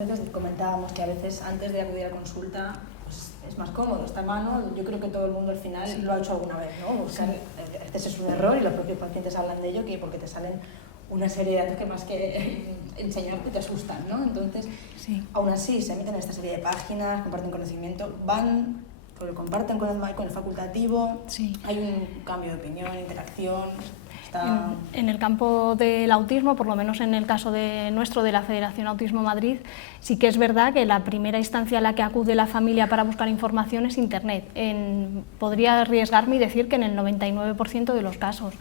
Entonces comentábamos que a veces antes de acudir a consulta pues es más cómodo, está a mano. Yo creo que todo el mundo al final lo ha hecho alguna vez, ¿no? Buscar, a veces es un error y los propios pacientes hablan de ello, que porque te salen una serie de datos que más que enseñarte te asustan, ¿no? Entonces, aún así se emiten esta serie de páginas, comparten conocimiento, lo comparten con el facultativo, hay un cambio de opinión, interacción. En el campo del autismo, por lo menos en el caso nuestro de la Federación Autismo Madrid, sí que es verdad que la primera instancia a la que acude la familia para buscar información es Internet. Podría arriesgarme y decir que en el 99% de los casos.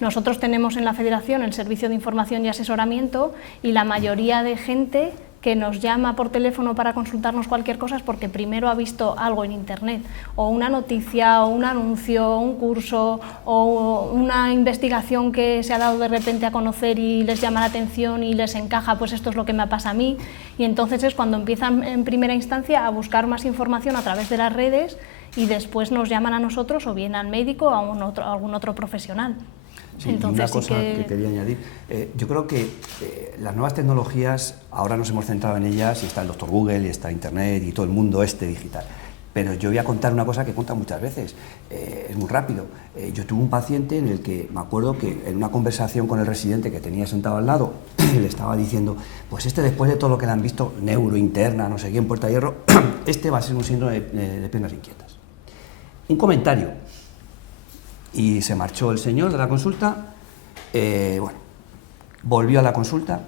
Nosotros tenemos en la Federación el servicio de información y asesoramiento y la mayoría de gente que nos llama por teléfono para consultarnos cualquier cosa es porque primero ha visto algo en Internet, o una noticia, o un anuncio, o un curso, o una investigación que se ha dado de repente a conocer y les llama la atención y les encaja, pues esto es lo que me pasa a mí, y entonces es cuando empiezan en primera instancia a buscar más información a través de las redes y después nos llaman a nosotros o bien al médico o a algún otro profesional. Sí, entonces, y una cosa que quería añadir, yo creo que las nuevas tecnologías, ahora nos hemos centrado en ellas, y está el doctor Google, y está Internet, y todo el mundo digital, pero yo voy a contar una cosa que he contado muchas veces, es muy rápido. Yo tuve un paciente en el que me acuerdo que en una conversación con el residente que tenía sentado al lado, le estaba diciendo, pues después de todo lo que le han visto, neurointerna, no sé qué, en Puerta de Hierro, va a ser un síndrome de piernas inquietas. Un comentario. Y se marchó el señor de la consulta, volvió a la consulta,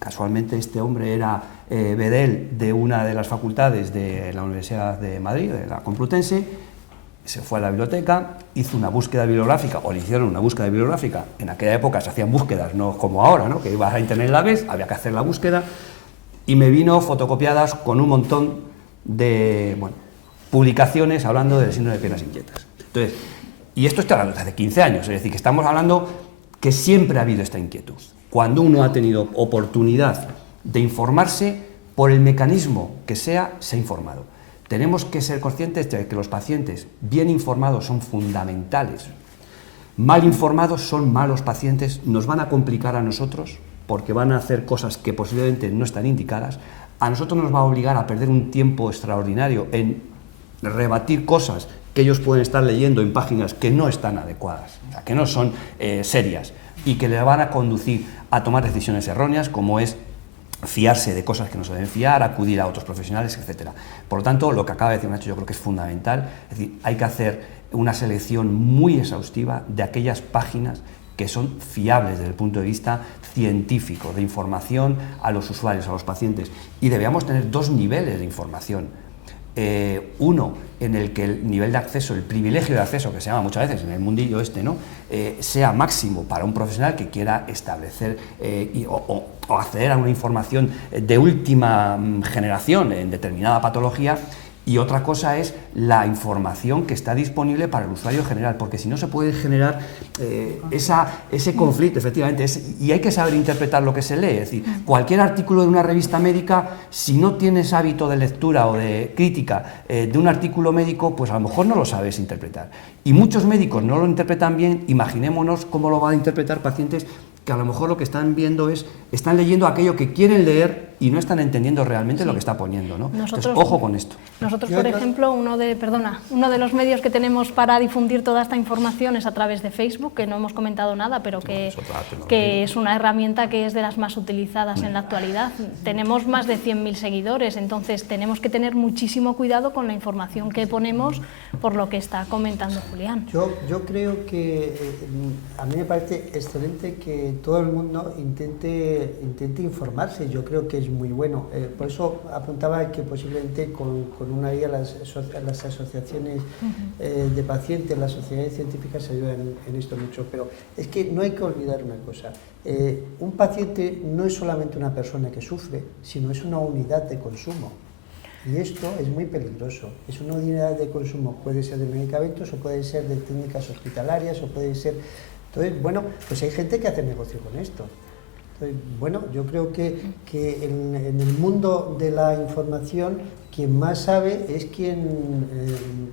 casualmente este hombre era bedel de una de las facultades de la Universidad de Madrid, de la Complutense, se fue a la biblioteca, hizo una búsqueda bibliográfica, o le hicieron una búsqueda bibliográfica, en aquella época se hacían búsquedas, no como ahora, ¿no? Que ibas a internet la ves, había que hacer la búsqueda, y me vino fotocopiadas con un montón de publicaciones hablando del síndrome de piernas inquietas. Entonces, y esto está hablando hace 15 años, es decir, que estamos hablando que siempre ha habido esta inquietud. Cuando uno ha tenido oportunidad de informarse, por el mecanismo que sea, se ha informado. Tenemos que ser conscientes de que los pacientes bien informados son fundamentales. Mal informados son malos pacientes, nos van a complicar a nosotros, porque van a hacer cosas que posiblemente no están indicadas. A nosotros nos va a obligar a perder un tiempo extraordinario en rebatir cosas que ellos pueden estar leyendo en páginas que no están adecuadas, o sea, que no son serias y que le van a conducir a tomar decisiones erróneas, como es fiarse de cosas que no se deben fiar, acudir a otros profesionales, etc. Por lo tanto, lo que acaba de decir Nacho yo creo que es fundamental, es decir, hay que hacer una selección muy exhaustiva de aquellas páginas que son fiables desde el punto de vista científico, de información a los usuarios, a los pacientes, y debemos tener dos niveles de información. Uno en el que el nivel de acceso, el privilegio de acceso, que se llama muchas veces en el mundillo ¿no? Sea máximo para un profesional que quiera establecer o acceder a una información de última generación en determinada patología, y otra cosa es la información que está disponible para el usuario general, porque si no se puede generar ese conflicto, efectivamente, y hay que saber interpretar lo que se lee. Es decir, cualquier artículo de una revista médica, si no tienes hábito de lectura o de crítica de un artículo médico, pues a lo mejor no lo sabes interpretar. Y muchos médicos no lo interpretan bien, imaginémonos cómo lo van a interpretar pacientes que a lo mejor lo que están viendo están leyendo aquello que quieren leer y no están entendiendo realmente lo que está poniendo, ¿no? Entonces, ojo con esto. Nosotros, por ejemplo, uno de los medios que tenemos para difundir toda esta información es a través de Facebook, que no hemos comentado nada, pero que es una herramienta que es de las más utilizadas en la actualidad. Tenemos más de 100.000 seguidores, entonces tenemos que tener muchísimo cuidado con la información que ponemos, por lo que está comentando Julián. Yo creo que a mí me parece excelente que todo el mundo intente informarse. Yo creo que es muy bueno. Por eso apuntaba que posiblemente con una guía las asociaciones de pacientes, las sociedades científicas se ayudan en esto mucho, pero es que no hay que olvidar una cosa. Un paciente no es solamente una persona que sufre, sino es una unidad de consumo. Y esto es muy peligroso. Es una unidad de consumo, puede ser de medicamentos o puede ser de técnicas hospitalarias o puede ser... Entonces, bueno, pues hay gente que hace negocio con esto. Entonces, bueno, yo creo que en el mundo de la información quien más sabe es quien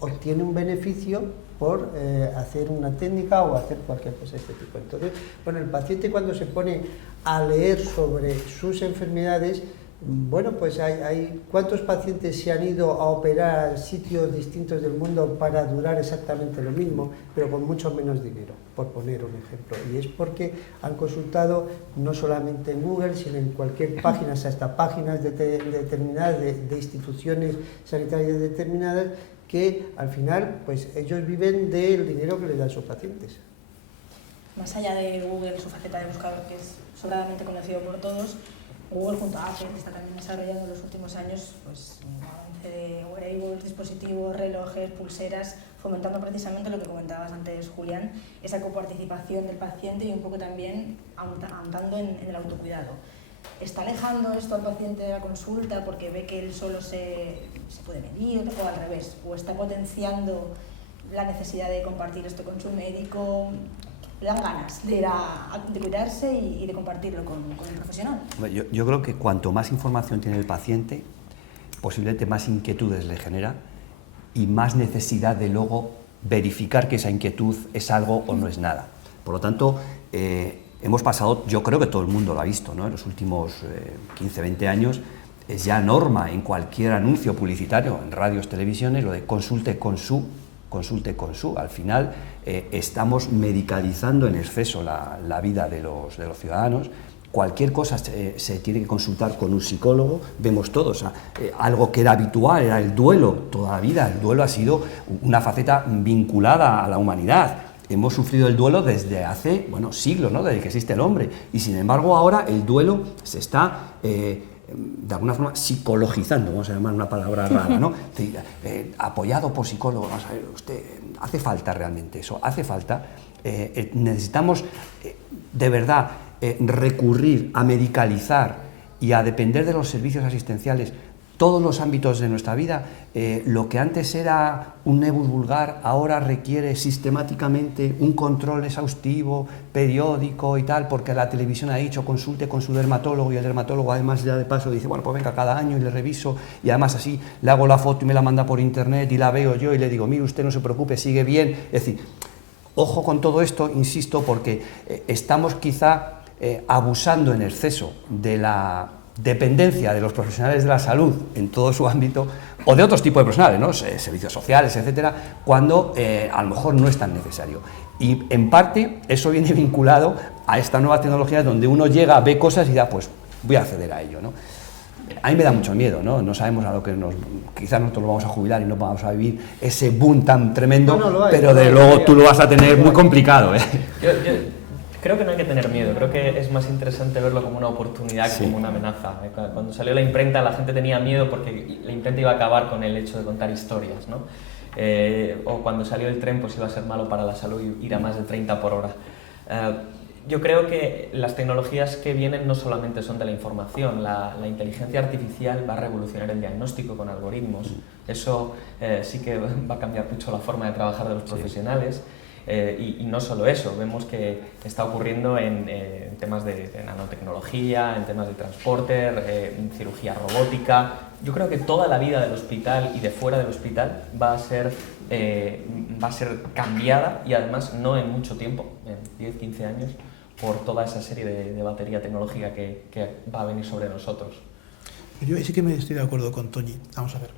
obtiene un beneficio por hacer una técnica o hacer cualquier cosa de este tipo. Entonces, bueno, el paciente cuando se pone a leer sobre sus enfermedades Bueno, pues hay ¿cuántos pacientes se han ido a operar a sitios distintos del mundo para durar exactamente lo mismo, pero con mucho menos dinero, por poner un ejemplo? Y es porque han consultado no solamente en Google, sino en cualquier página, hasta páginas determinadas de instituciones sanitarias determinadas, que al final pues ellos viven del dinero que les dan sus pacientes. Más allá de Google, su faceta de buscador, que es sobradamente conocido por todos, Google junto a Apple está también desarrollando en los últimos años pues, un avance de wearables, dispositivos, relojes, pulseras, fomentando precisamente lo que comentabas antes, Julián, esa coparticipación del paciente y un poco también ahondando en el autocuidado. ¿Está alejando esto al paciente de la consulta porque ve que él solo se puede medir o al revés? ¿O está potenciando la necesidad de compartir esto con su médico? Le dan ganas de ir de cuidarse y de compartirlo con el profesional. Yo creo que cuanto más información tiene el paciente, posiblemente más inquietudes le genera y más necesidad de luego verificar que esa inquietud es algo o no es nada. Por lo tanto, hemos pasado, yo creo que todo el mundo lo ha visto, ¿no? En los últimos 15, 20 años es ya norma en cualquier anuncio publicitario, en radios, televisiones, lo de consulte con su. Al final estamos medicalizando en exceso la vida de los ciudadanos. Cualquier cosa se tiene que consultar con un psicólogo, vemos todos. Algo que era habitual era el duelo toda la vida. El duelo ha sido una faceta vinculada a la humanidad. Hemos sufrido el duelo desde hace siglos, ¿no? Desde que existe el hombre. Y sin embargo ahora el duelo se está de alguna forma psicologizando, vamos a llamar una palabra rara, ¿no? Apoyado por psicólogos. Vamos a ver, hace falta realmente eso, hace falta. Necesitamos de verdad recurrir a medicalizar y a depender de los servicios asistenciales todos los ámbitos de nuestra vida. Lo que antes era un nebus vulgar ahora requiere sistemáticamente un control exhaustivo, periódico y tal, porque la televisión ha dicho consulte con su dermatólogo y el dermatólogo además ya de paso dice, bueno, pues venga cada año y le reviso y además así le hago la foto y me la manda por internet y la veo yo y le digo, mire usted no se preocupe, sigue bien. Es decir, ojo con todo esto, insisto, porque estamos quizá abusando en exceso de la dependencia de los profesionales de la salud en todo su ámbito, o de otros tipos de profesionales, ¿no? Servicios sociales, etcétera, cuando a lo mejor no es tan necesario. Y en parte eso viene vinculado a esta nueva tecnología donde uno llega, ve cosas y da, pues voy a acceder a ello, ¿no? A mí me da mucho miedo, ¿no? No sabemos a lo que quizás nosotros lo vamos a jubilar y no vamos a vivir ese boom tan tremendo, pero de luego tú lo vas a tener muy complicado, ¿eh? Creo que no hay que tener miedo, creo que es más interesante verlo como una oportunidad que como una amenaza. Cuando salió la imprenta la gente tenía miedo porque la imprenta iba a acabar con el hecho de contar historias, ¿no? O cuando salió el tren pues iba a ser malo para la salud ir a más de 30 por hora. Yo creo que las tecnologías que vienen no solamente son de la información, la inteligencia artificial va a revolucionar el diagnóstico con algoritmos, eso sí que va a cambiar mucho la forma de trabajar de los profesionales. Y no solo eso, vemos que está ocurriendo en temas de nanotecnología, en temas de transporte, en cirugía robótica. Yo creo que toda la vida del hospital y de fuera del hospital va a ser cambiada y además no en mucho tiempo, en 10, 15 años, por toda esa serie de batería tecnológica que va a venir sobre nosotros. Yo sí que me estoy de acuerdo con Toñi. Vamos a ver.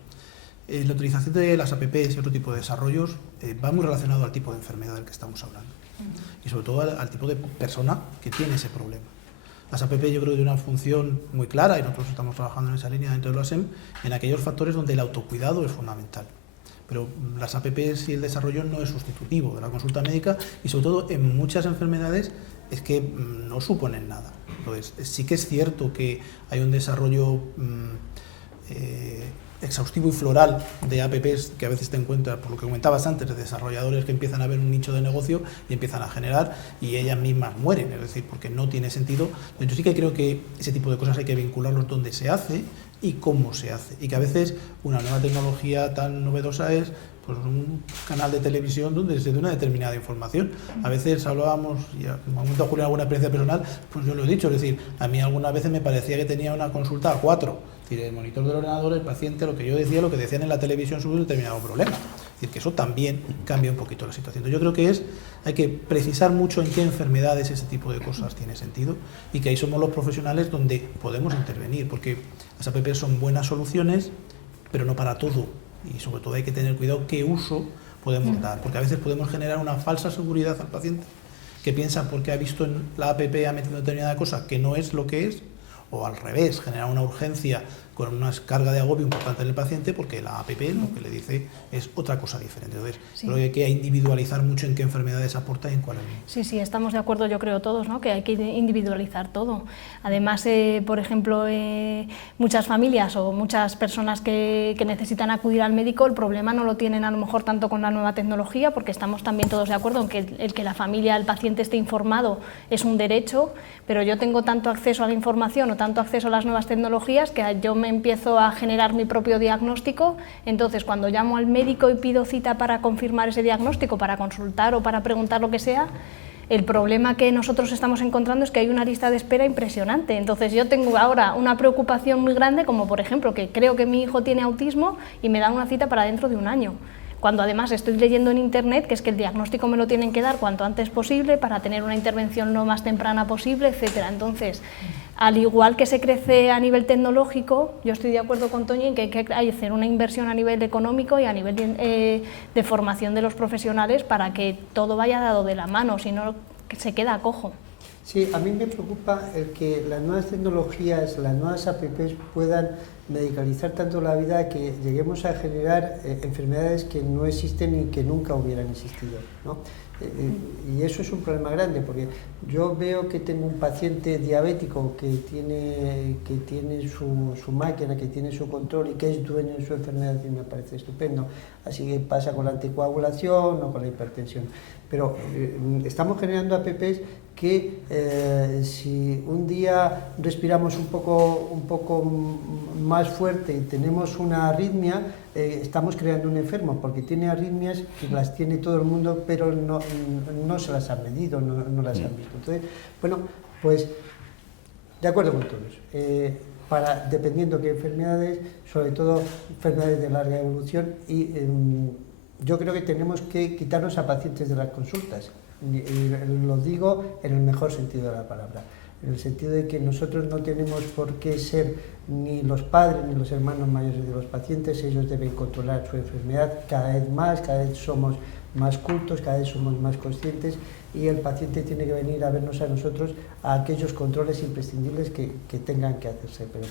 La utilización de las APPs y otro tipo de desarrollos va muy relacionado al tipo de enfermedad del que estamos hablando y sobre todo al tipo de persona que tiene ese problema. Las APP yo creo que tienen una función muy clara y nosotros estamos trabajando en esa línea dentro de la ASEM en aquellos factores donde el autocuidado es fundamental. Pero las APPs y el desarrollo no es sustitutivo de la consulta médica y sobre todo en muchas enfermedades es que no suponen nada. Entonces sí que es cierto que hay un desarrollo exhaustivo y floral de APPs que a veces te encuentras, por lo que comentabas antes, de desarrolladores que empiezan a ver un nicho de negocio y empiezan a generar y ellas mismas mueren, es decir, porque no tiene sentido. Yo sí que creo que ese tipo de cosas hay que vincularlos donde se hace y cómo se hace, y que a veces una nueva tecnología tan novedosa es pues un canal de televisión donde se dé una determinada información. A veces hablábamos, y en un momento Julián alguna experiencia personal, pues yo lo he dicho, es decir, a mí algunas veces me parecía que tenía una consulta a 4, Es decir, el monitor del ordenador, el paciente, lo que yo decía, lo que decían en la televisión sobre un determinado problema. Es decir, que eso también cambia un poquito la situación. Entonces, yo creo que hay que precisar mucho en qué enfermedades ese tipo de cosas tiene sentido y que ahí somos los profesionales donde podemos intervenir, porque las APP son buenas soluciones, pero no para todo. Y sobre todo hay que tener cuidado qué uso podemos dar, porque a veces podemos generar una falsa seguridad al paciente que piensa porque ha visto en la APP ha metido determinada cosa que no es lo que es, o al revés, generar una urgencia con una carga de agobio importante en el paciente porque la APP lo que le dice es otra cosa diferente. Entonces, creo que hay que individualizar mucho en qué enfermedades aporta y en cuáles no. Sí, estamos de acuerdo, yo creo todos, ¿no? Que hay que individualizar todo. Además, por ejemplo, muchas familias o muchas personas que necesitan acudir al médico, el problema no lo tienen a lo mejor tanto con la nueva tecnología, porque estamos también todos de acuerdo en que el que la familia, el paciente esté informado es un derecho, pero yo tengo tanto acceso a la información o tanto acceso a las nuevas tecnologías que yo me empiezo a generar mi propio diagnóstico. Entonces, cuando llamo al médico y pido cita para confirmar ese diagnóstico, para consultar o para preguntar lo que sea, el problema que nosotros estamos encontrando es que hay una lista de espera impresionante. Entonces, yo tengo ahora una preocupación muy grande, como por ejemplo que creo que mi hijo tiene autismo y me dan una cita para dentro de un año. Cuando además estoy leyendo en internet que es que el diagnóstico me lo tienen que dar cuanto antes posible para tener una intervención lo más temprana posible, etcétera. Entonces, al igual que se crece a nivel tecnológico, yo estoy de acuerdo con Toñi en que hay que hacer una inversión a nivel económico y a nivel de formación de los profesionales para que todo vaya dado de la mano, si no se queda cojo. Sí, a mí me preocupa el que las nuevas tecnologías, las nuevas APPs puedan medicalizar tanto la vida que lleguemos a generar enfermedades que no existen y que nunca hubieran existido, ¿no? Y eso es un problema grande, porque yo veo que tengo un paciente diabético que tiene su máquina, que tiene su control y que es dueño de su enfermedad y me parece estupendo. Así que pasa con la anticoagulación o con la hipertensión. Pero estamos generando APPs que si un día respiramos un poco más fuerte y tenemos una arritmia, estamos creando un enfermo, porque tiene arritmias que las tiene todo el mundo, pero no se las han medido, no las han visto. Entonces, bueno, pues de acuerdo con todos. Dependiendo qué enfermedades, sobre todo enfermedades de larga evolución, y yo creo que tenemos que quitarnos a pacientes de las consultas. Y lo digo en el mejor sentido de la palabra, en el sentido de que nosotros no tenemos por qué ser ni los padres ni los hermanos mayores de los pacientes. Ellos deben controlar su enfermedad cada vez somos más cultos, cada vez somos más conscientes, y el paciente tiene que venir a vernos a nosotros a aquellos controles imprescindibles que tengan que hacerse, pero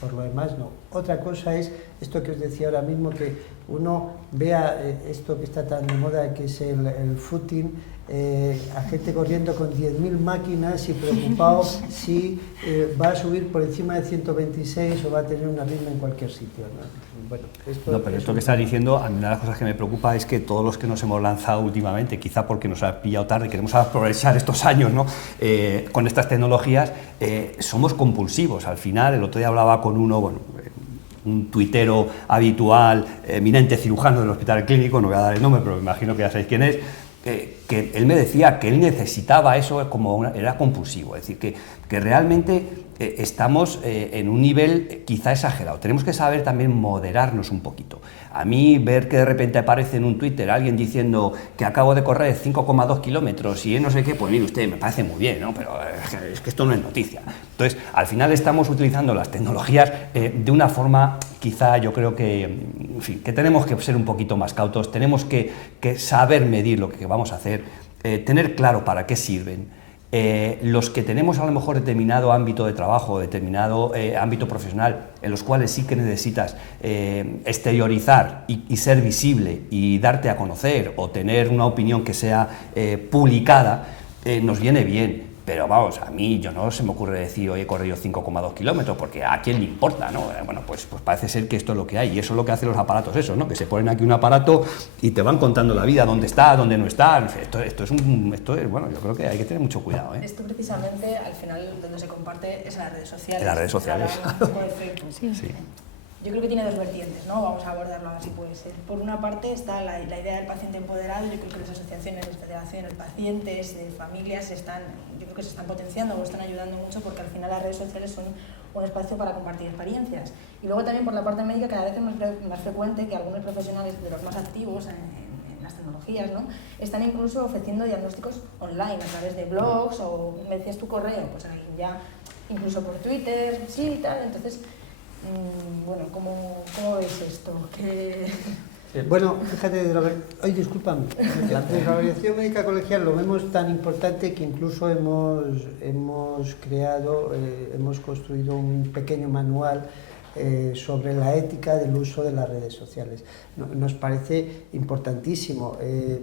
por lo demás no. Otra cosa es esto que os decía ahora mismo, que uno vea esto que está tan de moda, que es el footing, a gente corriendo con 10.000 máquinas y preocupado si va a subir por encima de 126 o va a tener una arritmia en cualquier sitio, ¿no? Bueno, pero esto que estás diciendo, a mí una de las cosas que me preocupa es que todos los que nos hemos lanzado últimamente, quizá porque nos ha pillado tarde, queremos aprovechar estos años, ¿no? Con estas tecnologías, somos compulsivos. Al final, el otro día hablaba con uno, bueno, un tuitero habitual, eminente cirujano del Hospital Clínico, no voy a dar el nombre, pero me imagino que ya sabéis quién es, que él me decía que él necesitaba eso, era compulsivo, es decir, que realmente estamos en un nivel quizá exagerado. Tenemos que saber también moderarnos un poquito. A mí ver que de repente aparece en un Twitter alguien diciendo que acabo de correr 5,2 kilómetros y no sé qué, pues mire usted, me parece muy bien, ¿no? Pero es que esto no es noticia. Entonces, al final estamos utilizando las tecnologías de una forma, quizá yo creo que, en fin, que tenemos que ser un poquito más cautos, tenemos que saber medir lo que vamos a hacer, tener claro para qué sirven. Los que tenemos a lo mejor determinado ámbito de trabajo, determinado ámbito profesional, en los cuales sí que necesitas exteriorizar y ser visible y darte a conocer o tener una opinión que sea publicada, nos viene bien. Pero vamos, a mí yo no se me ocurre decir hoy he corrido 5,2 kilómetros, porque a quién le importa, ¿no? Bueno, pues parece ser que esto es lo que hay, y eso es lo que hacen los aparatos esos, ¿no? Que se ponen aquí un aparato y te van contando la vida, dónde está, dónde no está. Esto es, bueno, yo creo que hay que tener mucho cuidado, ¿eh? Esto precisamente, al final, donde se comparte es en las redes sociales. En las redes sociales. Sí. Yo creo que tiene dos vertientes, ¿no? Vamos a abordarlo así, puede ser. Por una parte está la idea del paciente empoderado. Yo creo que las asociaciones, las federaciones, pacientes, familias, yo creo que se están potenciando o están ayudando mucho, porque al final las redes sociales son un espacio para compartir experiencias. Y luego también por la parte médica cada vez es más frecuente que algunos profesionales de los más activos en las tecnologías, ¿no?, están incluso ofreciendo diagnósticos online a través de blogs o me decías tu correo, pues ya incluso por Twitter, sí y tal. Entonces, bueno, ¿cómo veis esto? Bueno, fíjate, discúlpame, de la variación médica colegial lo vemos tan importante que incluso hemos construido un pequeño manual sobre la ética del uso de las redes sociales. Nos parece importantísimo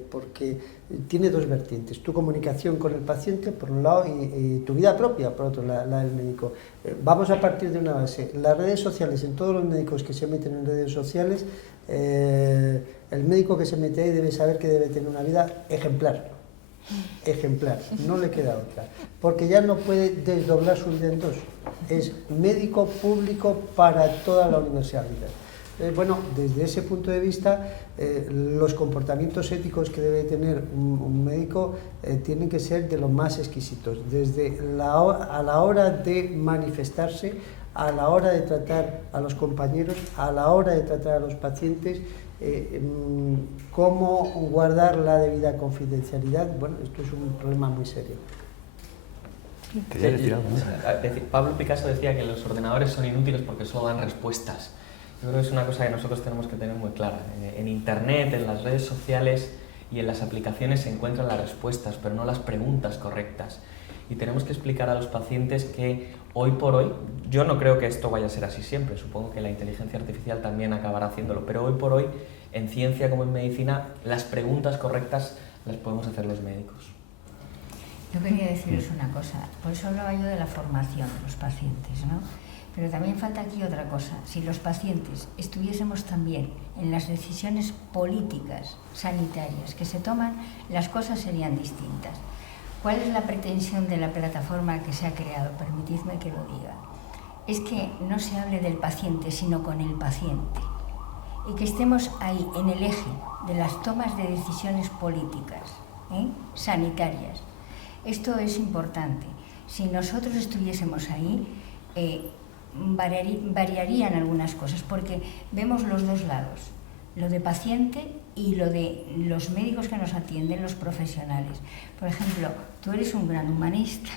porque tiene dos vertientes: tu comunicación con el paciente por un lado y tu vida propia por otro, la del médico. Vamos a partir de una base: las redes sociales, en todos los médicos que se meten en redes sociales, el médico que se mete ahí debe saber que debe tener una vida ejemplar, no le queda otra, porque ya no puede desdoblar su vida en dos, es médico público para toda la universidad. Bueno, desde ese punto de vista, los comportamientos éticos que debe tener un médico tienen que ser de los más exquisitos, desde a la hora de manifestarse, a la hora de tratar a los compañeros, a la hora de tratar a los pacientes, cómo guardar la debida confidencialidad. Bueno, esto es un problema muy serio. Pablo Picasso decía que los ordenadores son inútiles porque solo dan respuestas. Yo creo que es una cosa que nosotros tenemos que tener muy clara. En Internet, en las redes sociales y en las aplicaciones se encuentran las respuestas, pero no las preguntas correctas. Y tenemos que explicar a los pacientes que hoy por hoy, yo no creo que esto vaya a ser así siempre, supongo que la inteligencia artificial también acabará haciéndolo, pero hoy por hoy, en ciencia como en medicina, las preguntas correctas las podemos hacer los médicos. Yo quería deciros una cosa, por eso hablaba yo de la formación de los pacientes, ¿no? Pero también falta aquí otra cosa: si los pacientes estuviésemos también en las decisiones políticas, sanitarias que se toman, las cosas serían distintas. ¿Cuál es la pretensión de la plataforma que se ha creado? Permitidme que lo diga. Es que no se hable del paciente, sino con el paciente. Y que estemos ahí, en el eje de las tomas de decisiones políticas, sanitarias. Esto es importante. Si nosotros estuviésemos ahí, variarían algunas cosas, porque vemos los dos lados, lo de paciente y lo de los médicos que nos atienden, los profesionales. Por ejemplo, tú eres un gran humanista,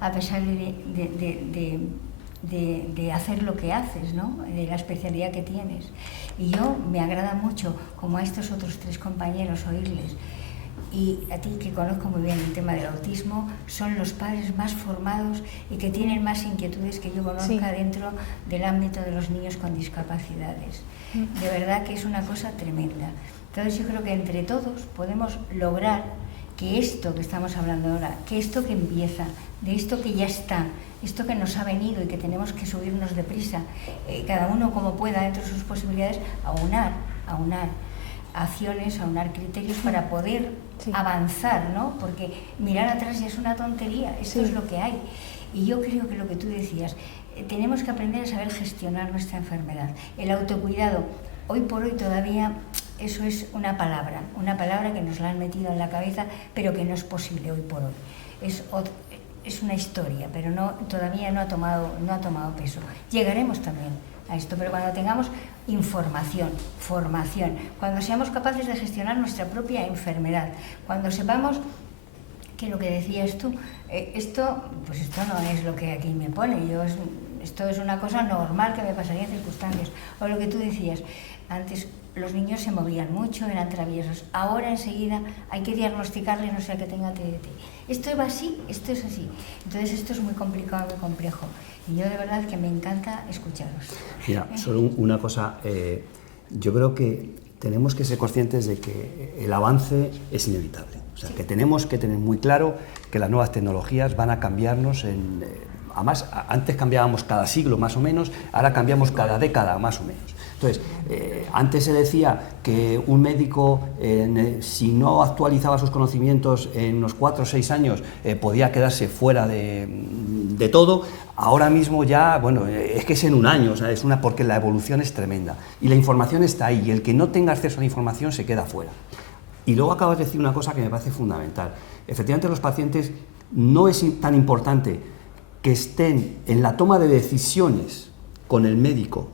a pesar de hacer lo que haces, ¿no?, de la especialidad que tienes. Y yo me agrada mucho, como a estos otros tres compañeros, oírles. Y a ti, que conozco muy bien el tema del autismo, son los padres más formados y que tienen más inquietudes que yo conozca dentro del ámbito de los niños con discapacidades. De verdad que es una cosa tremenda. Entonces yo creo que entre todos podemos lograr que esto que estamos hablando ahora, que esto que empieza, de esto que ya está, esto que nos ha venido y que tenemos que subirnos deprisa, cada uno como pueda dentro de sus posibilidades, aunar acciones, aunar criterios para poder avanzar, ¿no? Porque mirar atrás ya es una tontería, esto es lo que hay. Y yo creo que lo que tú decías, tenemos que aprender a saber gestionar nuestra enfermedad. El autocuidado, hoy por hoy todavía eso es una palabra que nos la han metido en la cabeza, pero que no es posible hoy por hoy. Es una historia, pero todavía no ha tomado peso. Llegaremos también a esto, pero cuando tengamos información, formación, cuando seamos capaces de gestionar nuestra propia enfermedad, cuando sepamos que lo que decías tú, esto no es lo que aquí me pone, esto es una cosa normal que me pasaría en circunstancias, o lo que tú decías, antes los niños se movían mucho, eran traviesos, ahora enseguida hay que diagnosticarle, no sea que tenga TDT. Esto va así, esto es así. Entonces esto es muy complicado, muy complejo. Y yo de verdad que me encanta escucharos. Mira, solo una cosa, yo creo que tenemos que ser conscientes de que el avance es inevitable. O sea, que tenemos que tener muy claro que las nuevas tecnologías van a cambiarnos además, antes cambiábamos cada siglo más o menos, ahora cambiamos cada década más o menos. Entonces, antes se decía que un médico, si no actualizaba sus conocimientos en unos 4 o 6 años, podía quedarse fuera de todo. Ahora mismo ya, bueno, es que es en un año, o sea, porque la evolución es tremenda. Y la información está ahí, y el que no tenga acceso a la información se queda fuera. Y luego acabas de decir una cosa que me parece fundamental. Efectivamente, los pacientes no es tan importante que estén en la toma de decisiones con el médico,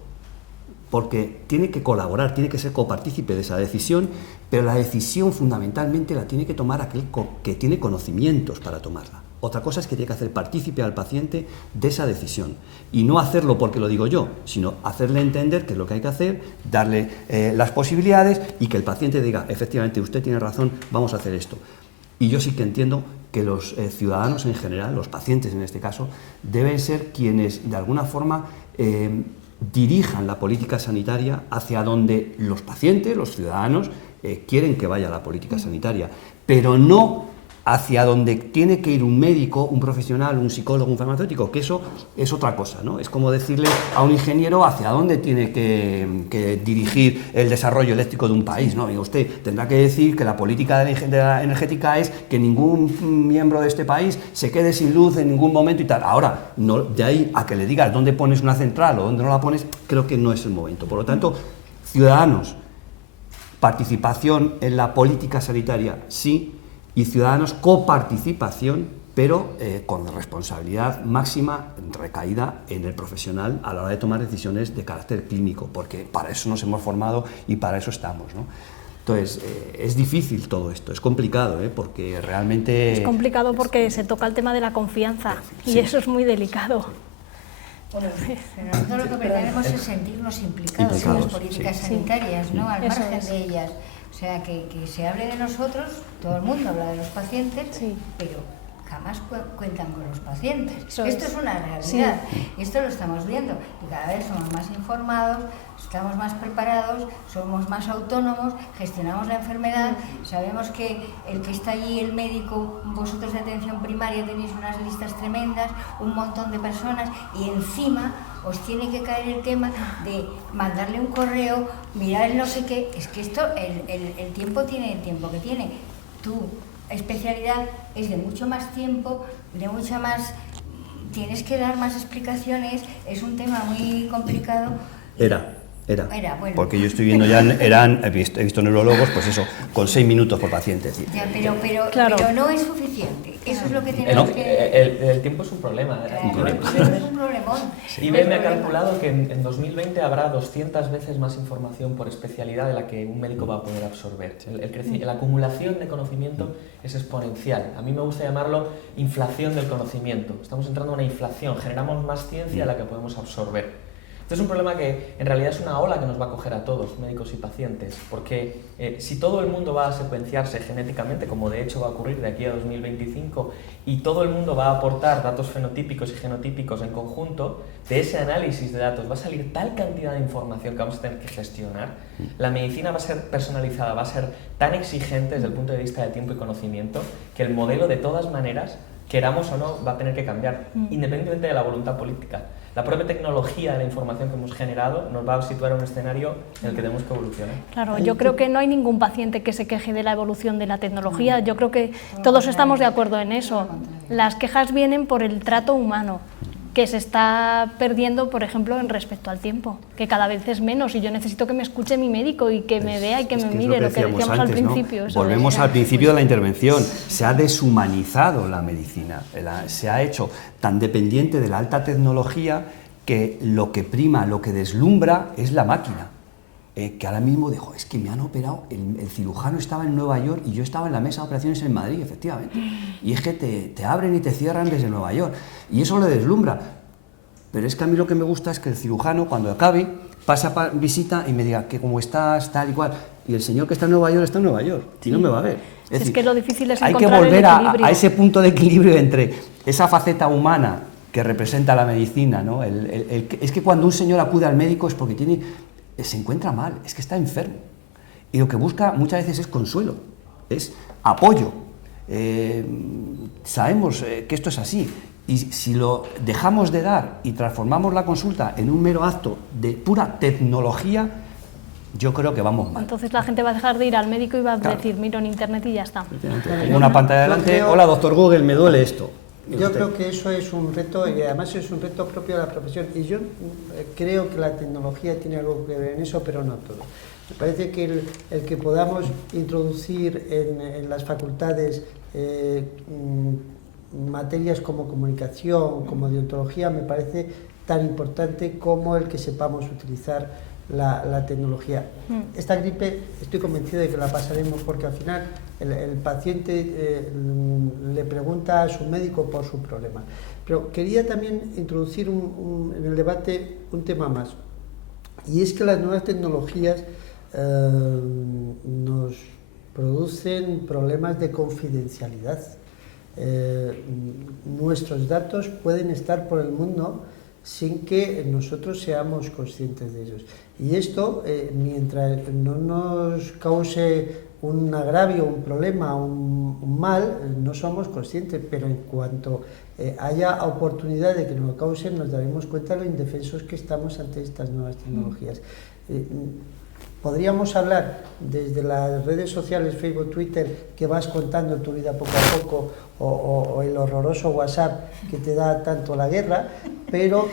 porque tiene que colaborar, tiene que ser copartícipe de esa decisión, pero la decisión fundamentalmente la tiene que tomar aquel que tiene conocimientos para tomarla. Otra cosa es que tiene que hacer partícipe al paciente de esa decisión, y no hacerlo porque lo digo yo, sino hacerle entender qué es lo que hay que hacer, darle las posibilidades y que el paciente diga, efectivamente, usted tiene razón, vamos a hacer esto. Y yo sí que entiendo que los ciudadanos en general, los pacientes en este caso, deben ser quienes de alguna forma dirijan la política sanitaria hacia donde los pacientes, los ciudadanos, quieren que vaya la política sanitaria, pero no hacia donde tiene que ir un médico, un profesional, un psicólogo, un farmacéutico, que eso es otra cosa, ¿no? Es como decirle a un ingeniero hacia dónde tiene que dirigir el desarrollo eléctrico de un país, ¿no? Y usted tendrá que decir que la política energética es que ningún miembro de este país se quede sin luz en ningún momento y tal. Ahora, no, de ahí a que le digas dónde pones una central o dónde no la pones, creo que no es el momento. Por lo tanto, ciudadanos, participación en la política sanitaria, sí, y ciudadanos, coparticipación, pero con responsabilidad máxima recaída en el profesional a la hora de tomar decisiones de carácter clínico, porque para eso nos hemos formado y para eso estamos, ¿no? Entonces, es difícil todo esto, es complicado, porque realmente... Es complicado porque se toca el tema de la confianza, y eso es muy delicado. Pero todo lo que pretendemos es sentirnos implicados en las políticas sanitarias, ¿no? Al margen de ellas. O sea, que se hable de nosotros, todo el mundo habla de los pacientes, pero jamás cuentan con los pacientes. Esto es una realidad, y esto lo estamos viendo, y cada vez somos más informados, estamos más preparados, somos más autónomos, gestionamos la enfermedad, sabemos que el que está allí, el médico, vosotros de atención primaria tenéis unas listas tremendas, un montón de personas, y encima os tiene que caer el tema de mandarle un correo, mirar el no sé qué. Es que esto, el tiempo tiene el tiempo que tiene. Tu especialidad es de mucho más tiempo, de mucha más... Tienes que dar más explicaciones, es un tema muy complicado. Era, bueno. Porque yo estoy viendo ya, he visto neurólogos, pues eso, con 6 minutos por paciente. ¿Sí? Ya, pero no es suficiente, eso es lo que tenemos que... El tiempo es un problema. Es un problemón. IBM me ha calculado que en 2020 habrá 200 veces más información por especialidad de la que un médico va a poder absorber. La acumulación de conocimiento es exponencial. A mí me gusta llamarlo inflación del conocimiento. Estamos entrando en una inflación, generamos más ciencia de la que podemos absorber. Este es un problema que en realidad es una ola que nos va a coger a todos, médicos y pacientes, porque si todo el mundo va a secuenciarse genéticamente, como de hecho va a ocurrir de aquí a 2025, y todo el mundo va a aportar datos fenotípicos y genotípicos en conjunto, de ese análisis de datos va a salir tal cantidad de información que vamos a tener que gestionar. La medicina va a ser personalizada, va a ser tan exigente desde el punto de vista de tiempo y conocimiento, que el modelo de todas maneras, queramos o no, va a tener que cambiar, independientemente de la voluntad política. La propia tecnología de la información que hemos generado nos va a situar en un escenario en el que tenemos que evolucionar. Claro, yo creo que no hay ningún paciente que se queje de la evolución de la tecnología. Yo creo que todos estamos de acuerdo en eso. Las quejas vienen por el trato humano, que se está perdiendo, por ejemplo, en respecto al tiempo, que cada vez es menos, y yo necesito que me escuche mi médico y que me vea y que me mire, lo que decíamos al principio. ¿No? Volvemos al principio de la intervención. Se ha deshumanizado la medicina, se ha hecho tan dependiente de la alta tecnología que lo que prima, lo que deslumbra es la máquina. Que ahora mismo dijo, es que me han operado, el cirujano estaba en Nueva York y yo estaba en la mesa de operaciones en Madrid, efectivamente. Y es que te abren y te cierran desde Nueva York. Y eso le deslumbra. Pero es que a mí lo que me gusta es que el cirujano, cuando acabe, pasa visita y me diga que cómo estás, tal y cual. Y el señor que está en Nueva York está en Nueva York y no me va a ver. Es decir, que lo difícil es hay que encontrar volver el equilibrio. a ese punto de equilibrio entre esa faceta humana que representa la medicina, ¿no? Es que cuando un señor acude al médico es porque se encuentra mal, es que está enfermo. Y lo que busca muchas veces es consuelo, es apoyo. Sabemos que esto es así. Y si lo dejamos de dar y transformamos la consulta en un mero acto de pura tecnología, yo creo que vamos mal. Entonces la gente va a dejar de ir al médico y va a decir, miro en internet y ya está. Tengo una pantalla delante, hola doctor Google, me duele esto. Yo creo que eso es un reto, y además es un reto propio de la profesión, y yo creo que la tecnología tiene algo que ver en eso, pero no todo. Me parece que el que podamos introducir en las facultades materias como comunicación, como deontología, me parece tan importante como el que sepamos utilizar la tecnología. Esta gripe estoy convencido de que la pasaremos, porque al final el paciente le pregunta a su médico por su problema. Pero quería también introducir en el debate un tema más, y es que las nuevas tecnologías nos producen problemas de confidencialidad. Nuestros datos pueden estar por el mundo sin que nosotros seamos conscientes de ellos. Y esto, mientras no nos cause un agravio, un problema, un mal, no somos conscientes, pero en cuanto haya oportunidad de que nos lo causen, nos daremos cuenta de lo indefensos que estamos ante estas nuevas tecnologías. Podríamos hablar desde las redes sociales, Facebook, Twitter, que vas contando tu vida poco a poco, o el horroroso WhatsApp que te da tanto la guerra, pero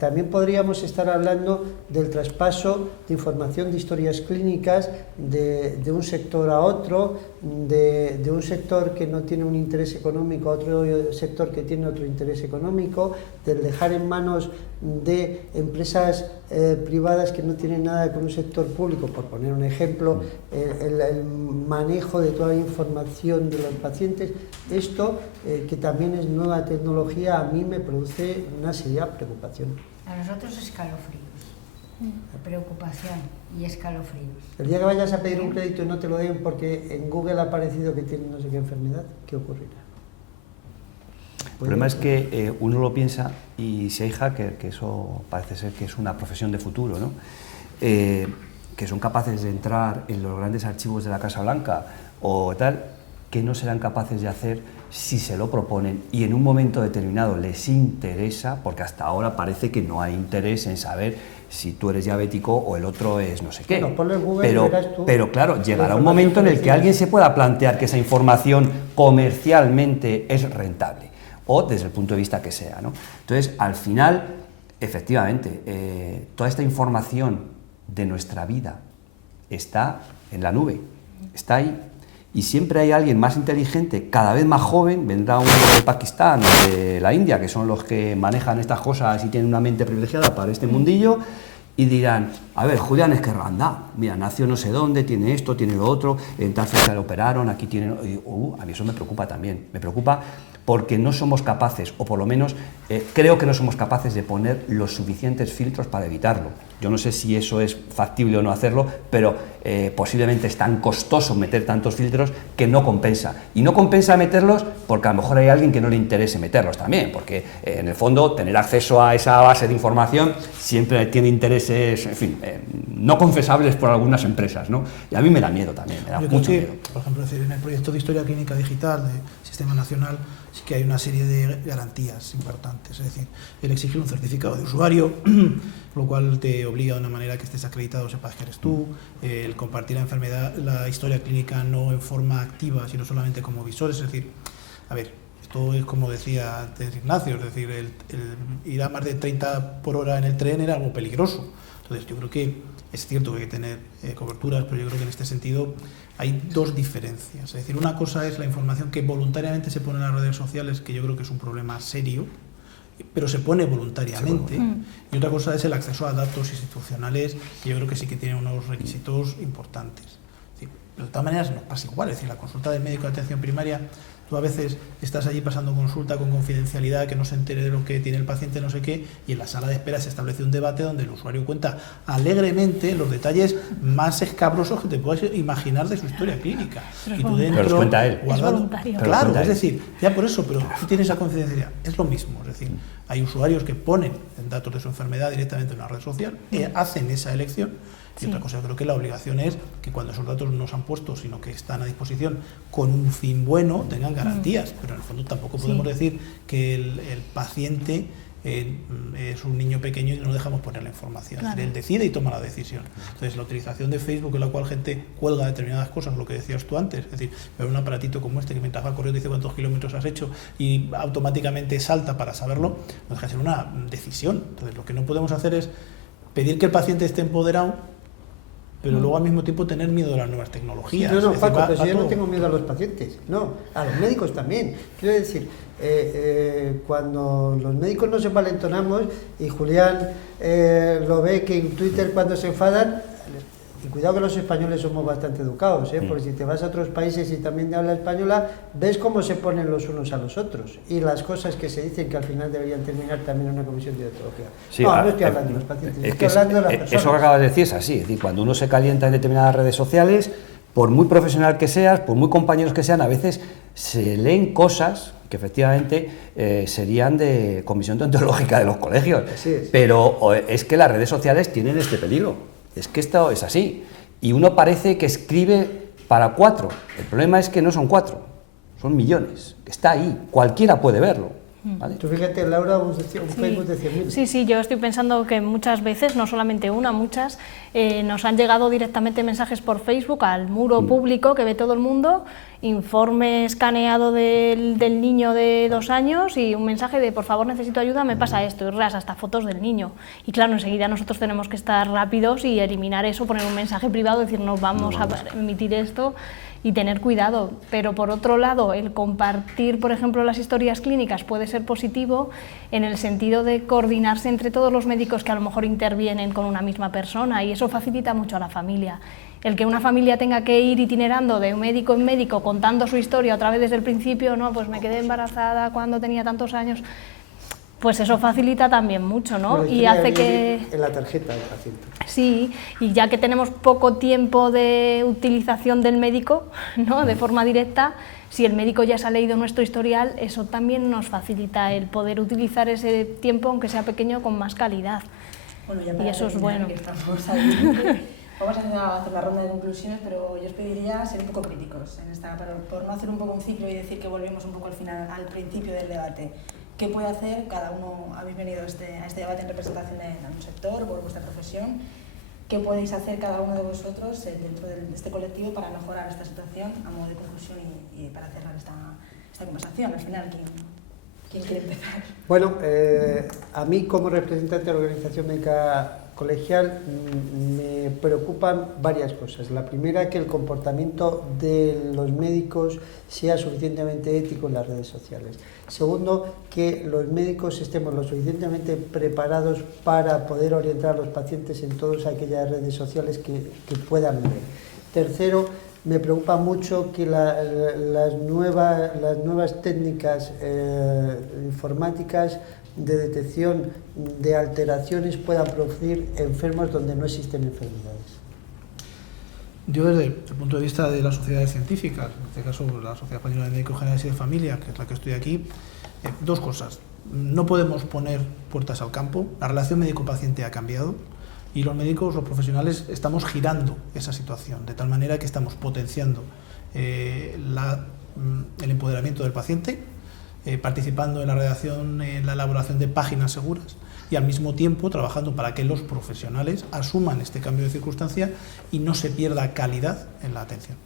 también podríamos estar hablando del traspaso de información de historias clínicas de un sector a otro, de un sector que no tiene un interés económico a otro sector que tiene otro interés económico, del dejar en manos de empresas privadas que no tienen nada con un sector público, por poner un ejemplo, el manejo de toda la información de los pacientes. Esto, que también es nueva tecnología, a mí me produce una seria preocupación. A nosotros escalofríos, preocupación y escalofríos. El día que vayas a pedir un crédito y no te lo den porque en Google ha aparecido que tienes no sé qué enfermedad, ¿qué ocurrirá? El problema es que uno lo piensa y si hay hacker, que eso parece ser que es una profesión de futuro, ¿no? Que son capaces de entrar en los grandes archivos de la Casa Blanca o tal, que no serán capaces de hacer si se lo proponen y en un momento determinado les interesa, porque hasta ahora parece que no hay interés en saber si tú eres diabético o el otro es no sé qué. Bueno, ponlo en Google y verás tú. Pero claro, llegará un momento en el que alguien se pueda plantear que esa información comercialmente es rentable, o desde el punto de vista que sea, ¿no? Entonces, al final, efectivamente, toda esta información de nuestra vida está en la nube, está ahí. Y siempre hay alguien más inteligente, cada vez más joven, vendrá uno de Pakistán o de la India, que son los que manejan estas cosas y tienen una mente privilegiada para este mundillo, y dirán, a ver, Julián Esquerranda, mira, nació no sé dónde, tiene esto, tiene lo otro, en tal fecha le operaron, aquí tienen... a mí eso me preocupa también, me preocupa porque no somos capaces, o por lo menos creo que no somos capaces de poner los suficientes filtros para evitarlo. Yo no sé si eso es factible o no hacerlo, pero posiblemente es tan costoso meter tantos filtros que no compensa. Y no compensa meterlos porque a lo mejor hay alguien que no le interese meterlos también, porque en el fondo tener acceso a esa base de información siempre tiene intereses, en fin, no confesables por algunas empresas, ¿no? Y a mí me da miedo también, me da mucho miedo. Por ejemplo, en el proyecto de Historia Clínica Digital del Sistema Nacional sí que hay una serie de garantías importantes, es decir, el exigir un certificado de usuario, lo cual te obliga de una manera que estés acreditado, sepas que eres tú, el compartir la enfermedad, la historia clínica no en forma activa, sino solamente como visores, es decir, a ver, esto es como decía antes Ignacio, es decir, el ir a más de 30 por hora en el tren era algo peligroso. Entonces yo creo que es cierto que hay que tener coberturas, pero yo creo que en este sentido hay dos diferencias. Es decir, una cosa es la información que voluntariamente se pone en las redes sociales, que yo creo que es un problema serio, pero se pone voluntariamente, y otra cosa es el acceso a datos institucionales, que yo creo que sí que tiene unos requisitos importantes. Es decir, pero de todas maneras nos pasa igual, es decir, la consulta del médico de atención primaria, tú a veces estás allí pasando consulta con confidencialidad, que no se entere de lo que tiene el paciente, no sé qué, y en la sala de espera se establece un debate donde el usuario cuenta alegremente los detalles más escabrosos que te puedas imaginar de su historia clínica. Pero y tú dentro, los cuenta él. Es voluntario. Claro, es decir, ya por eso, pero tú tienes esa confidencialidad. Es lo mismo, es decir, hay usuarios que ponen datos de su enfermedad directamente en una red social, hacen esa elección. Y otra cosa, yo creo que la obligación es que cuando esos datos no se han puesto, sino que están a disposición con un fin bueno, tengan garantías. Pero en el fondo tampoco podemos decir que el paciente es un niño pequeño y no dejamos poner la información. Claro. Él decide y toma la decisión. Entonces, la utilización de Facebook en la cual gente cuelga determinadas cosas, lo que decías tú antes, es decir, ver un aparatito como este que mientras va corriendo dice cuántos kilómetros has hecho y automáticamente salta para saberlo, no deja de ser una decisión. Entonces, lo que no podemos hacer es pedir que el paciente esté empoderado pero luego al mismo tiempo tener miedo de las nuevas tecnologías. No, Es decir, Paco, pero si yo todo. no tengo miedo a los pacientes, no, a los médicos también. Quiero decir, cuando los médicos nos envalentonamos y Julián lo ve que en Twitter cuando se enfadan, y cuidado que los españoles somos bastante educados, porque si te vas a otros países y también de habla española, ves cómo se ponen los unos a los otros y las cosas que se dicen que al final deberían terminar también en una comisión de deontología. Sí, no estoy hablando de los pacientes, estoy hablando de las personas. Eso que acabas de decir es así, es decir, cuando uno se calienta en determinadas redes sociales, por muy profesional que seas, por muy compañeros que sean, a veces se leen cosas que efectivamente serían de comisión deontológica de los colegios, pero es que las redes sociales tienen este peligro. Es que esto es así, y uno parece que escribe para 4, el problema es que no son 4, son millones, que está ahí, cualquiera puede verlo. ¿Vale? Tú fíjate, Laura, un Facebook de 100.000. Sí, yo estoy pensando que muchas veces, no solamente una, muchas, nos han llegado directamente mensajes por Facebook al muro público que ve todo el mundo, informe escaneado del niño de 2 años y un mensaje de por favor necesito ayuda, me pasa esto, y hasta fotos del niño. Y claro, enseguida nosotros tenemos que estar rápidos y eliminar eso, poner un mensaje privado, decir no vamos a emitir esto y tener cuidado. Pero por otro lado, el compartir, por ejemplo, las historias clínicas puede ser positivo en el sentido de coordinarse entre todos los médicos que a lo mejor intervienen con una misma persona, y eso facilita mucho a la familia. El que una familia tenga que ir itinerando de médico en médico contando su historia otra vez desde el principio, no, pues me quedé embarazada cuando tenía tantos años, pues eso facilita también mucho, ¿no? Y hace que... En la tarjeta del paciente. Sí, y ya que tenemos poco tiempo de utilización del médico, ¿no?, de forma directa, si el médico ya se ha leído nuestro historial, eso también nos facilita el poder utilizar ese tiempo, aunque sea pequeño, con más calidad. Bueno, ya y eso es bueno. Vamos a hacer una ronda de conclusiones, pero yo os pediría ser un poco críticos en esta, por no hacer un poco un ciclo y decir que volvemos un poco al final, al principio del debate. ¿Qué puede hacer? Cada uno habéis venido a este debate en representación de un sector, por vuestra profesión. ¿Qué podéis hacer cada uno de vosotros dentro de este colectivo para mejorar esta situación a modo de conclusión y para cerrar esta conversación? Al final, ¿quién quiere empezar? Bueno, a mí como representante de la Organización Médica Colegial me preocupan varias cosas. La primera, que el comportamiento de los médicos sea suficientemente ético en las redes sociales. Segundo, que los médicos estemos lo suficientemente preparados para poder orientar a los pacientes en todas aquellas redes sociales que puedan ver. Tercero, me preocupa mucho que las nuevas técnicas informáticas de detección de alteraciones puedan producir enfermos donde no existen enfermedades. Yo desde el punto de vista de las sociedades científicas, en este caso la Sociedad Española de Médicos Generales y de Familia, que es la que estoy aquí, 2 cosas. No podemos poner puertas al campo, la relación médico-paciente ha cambiado y los médicos, los profesionales, estamos girando esa situación, de tal manera que estamos potenciando el empoderamiento del paciente, participando en la redacción, en la elaboración de páginas seguras y al mismo tiempo trabajando para que los profesionales asuman este cambio de circunstancia y no se pierda calidad en la atención.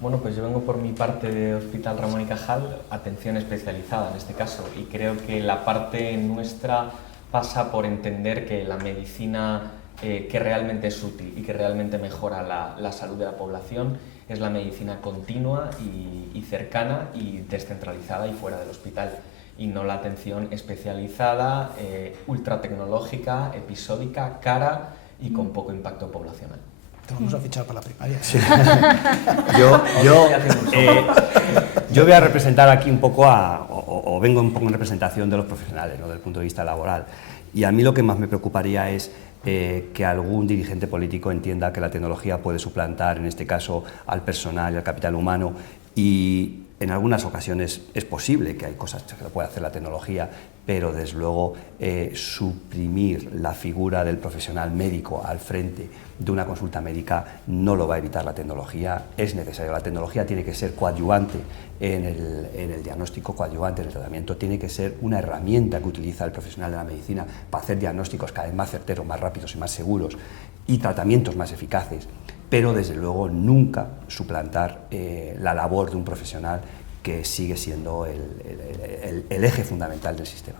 Bueno, pues yo vengo por mi parte de Hospital Ramón y Cajal, atención especializada en este caso, y creo que la parte nuestra pasa por entender que la medicina que realmente es útil y que realmente mejora la salud de la población es la medicina continua y cercana y descentralizada y fuera del hospital, y no la atención especializada, ultra tecnológica, episódica, cara y con poco impacto poblacional. Te vamos a fichar para la primaria. Sí. Yo voy a representar aquí un poco o vengo un poco en representación de los profesionales, ¿no?, desde el punto de vista laboral. Y a mí lo que más me preocuparía es que algún dirigente político entienda que la tecnología puede suplantar, en este caso, al personal y al capital humano, y en algunas ocasiones es posible que hay cosas que lo puede hacer la tecnología, pero desde luego suprimir la figura del profesional médico al frente de una consulta médica no lo va a evitar la tecnología. Es necesario, la tecnología tiene que ser coadyuvante en el diagnóstico, coadyuvante en el tratamiento, tiene que ser una herramienta que utiliza el profesional de la medicina para hacer diagnósticos cada vez más certeros, más rápidos y más seguros y tratamientos más eficaces, pero desde luego nunca suplantar la labor de un profesional que sigue siendo el eje fundamental del sistema,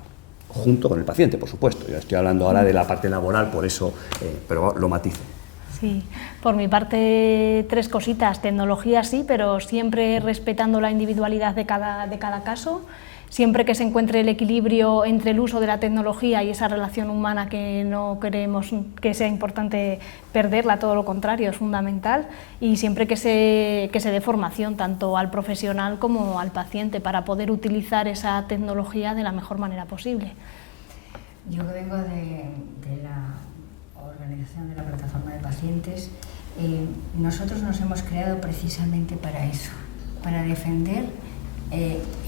junto con el paciente, por supuesto. Yo estoy hablando ahora de la parte laboral, por eso, pero lo matizo. Sí, por mi parte 3 cositas. Tecnología sí, pero siempre respetando la individualidad de cada caso. Siempre que se encuentre el equilibrio entre el uso de la tecnología y esa relación humana que no queremos que sea importante perderla, todo lo contrario, es fundamental, y siempre que se dé formación tanto al profesional como al paciente para poder utilizar esa tecnología de la mejor manera posible. Yo que vengo de la organización de la plataforma de pacientes, nosotros nos hemos creado precisamente para eso, para defender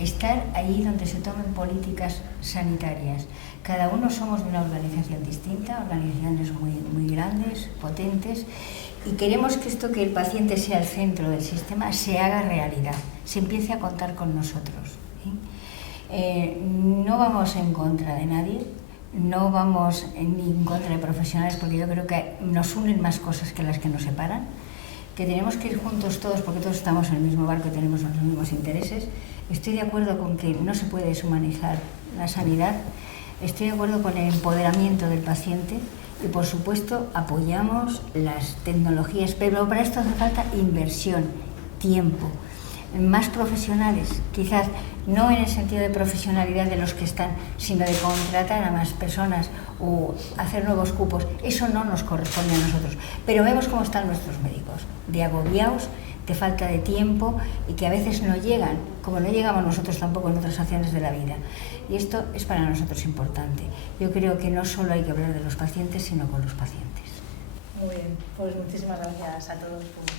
estar ahí donde se tomen políticas sanitarias. Cada uno somos de una organización distinta, organizaciones muy grandes, potentes, y queremos que esto, que el paciente sea el centro del sistema, se haga realidad, se empiece a contar con nosotros. No vamos en contra de nadie, no vamos ni en contra de profesionales, porque yo creo que nos unen más cosas que las que nos separan, que tenemos que ir juntos todos porque todos estamos en el mismo barco y tenemos los mismos intereses. Estoy de acuerdo con que no se puede deshumanizar la sanidad, estoy de acuerdo con el empoderamiento del paciente y, por supuesto, apoyamos las tecnologías, pero para esto hace falta inversión, tiempo, más profesionales, quizás no en el sentido de profesionalidad de los que están, sino de contratar a más personas o hacer nuevos cupos. Eso no nos corresponde a nosotros, pero vemos cómo están nuestros médicos, de agobiados, de falta de tiempo, y que a veces no llegan, como no llegamos nosotros tampoco en otras acciones de la vida. Y esto es para nosotros importante. Yo creo que no solo hay que hablar de los pacientes, sino con los pacientes. Muy bien, pues muchísimas gracias a todos por todo.